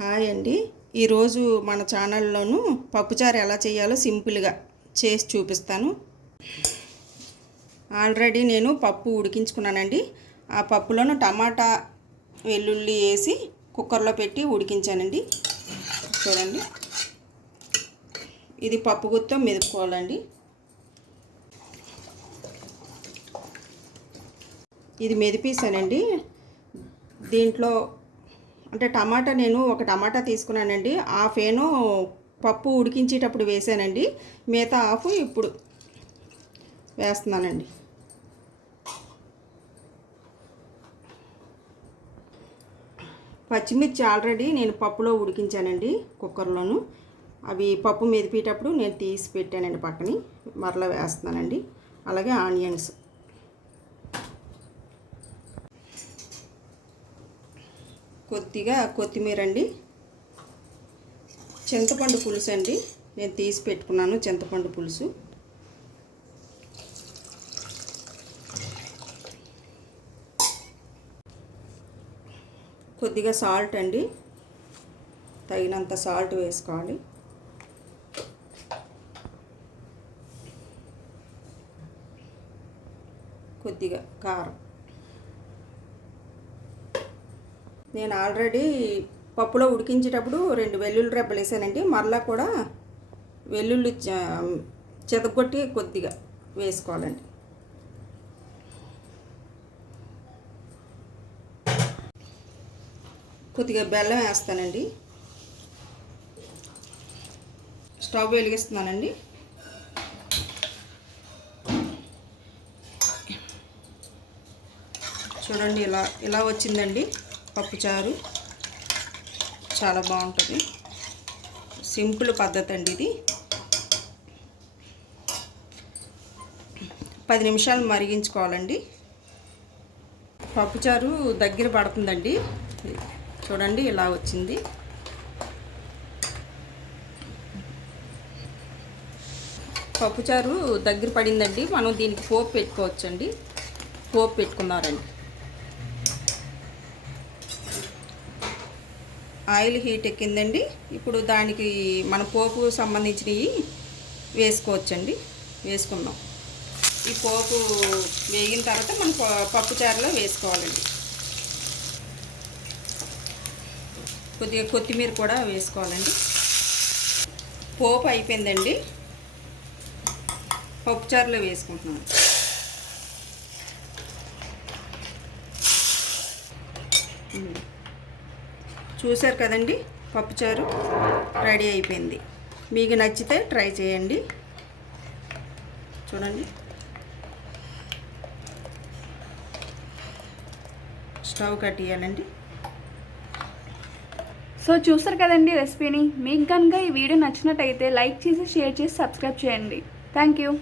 Hi అండి. ఈరోజు మన ఛానల్లోనూ పప్పుచారు ఎలా చేయాలో సింపుల్గా చేసి చూపిస్తాను. ఆల్రెడీ నేను పప్పు ఉడికించుకున్నానండి. ఆ పప్పులోను టమాటా వెల్లుల్లి వేసి కుక్కర్లో పెట్టి ఉడికించానండి. చూడండి, ఇది పప్పు గుత్తో మెదుపుకోవాలండి. ఇది మెదిపేసానండి. దీంట్లో అంటే టమాటా నేను ఒక టమాటా తీసుకున్నానండి. హాఫ్ ఏను పప్పు ఉడికించేటప్పుడు వేసానండి, మిగతా హాఫ్ ఇప్పుడు వేస్తున్నానండి. పచ్చిమిర్చి ఆల్రెడీ నేను పప్పులో ఉడికించానండి కుక్కర్లోను. అవి పప్పు మెదిపేటప్పుడు నేను తీసి పెట్టానండి పక్కని, మరలా వేస్తున్నానండి. అలాగే ఆనియన్స్, కొద్దిగా కొత్తిమీర అండి, చింతపండు పులుసు అండి, నేను తీసి పెట్టుకున్నాను చింతపండు పులుసు, కొద్దిగా సాల్ట్ అండి, తగినంత సాల్ట్ వేసుకోవాలి, కొద్దిగా కారం. నేను ఆల్రెడీ పప్పులో ఉడికించేటప్పుడు 2 వెల్లుల్లి రెబ్బలు వేసానండి. మరలా కూడా వెల్లుల్లి చెదగొట్టి కొద్దిగా వేసుకోవాలండి. కొద్దిగా బెల్లం వేస్తానండి. స్టవ్ వెలిగిస్తున్నానండి. చూడండి, ఇలా వచ్చిందండి పప్పుచారు. చాలా బాగుంటుంది. సింపుల్ పద్ధతి అండి ఇది. 10 నిమిషాలు మరిగించుకోవాలండి. పప్పుచారు దగ్గర పడుతుందండి. చూడండి, ఇలా వచ్చింది. పప్పుచారు దగ్గర పడిందండి. మనం దీనికి పోపు పెట్టుకోవచ్చండి. పోపు పెట్టుకున్నారండి. ఆయిల్ హీట్ ఎక్కిందండి. ఇప్పుడు దానికి మన పోపు సంబంధించినవి వేసుకోవచ్చండి. వేసుకుందాం. ఈ పోపు వేగిన తర్వాత మనం పప్పుచారులో వేసుకోవాలండి. కొద్దిగా కొత్తిమీర కూడా వేసుకోవాలండి. పోపు అయిపోయిందండి. పప్పుచారులో వేసుకుంటున్నాను. చూశారు కదండి, పప్పుచారు రెడీ అయిపోయింది. మీకు నచ్చితే ట్రై చేయండి. చూడండి, స్టవ్ కట్టేయాలండి. సో చూసారు కదండి రెసిపీని. మీకు కనుక ఈ వీడియో నచ్చినట్టయితే లైక్ చేసి, షేర్ చేసి, సబ్స్క్రైబ్ చేయండి. Thank you.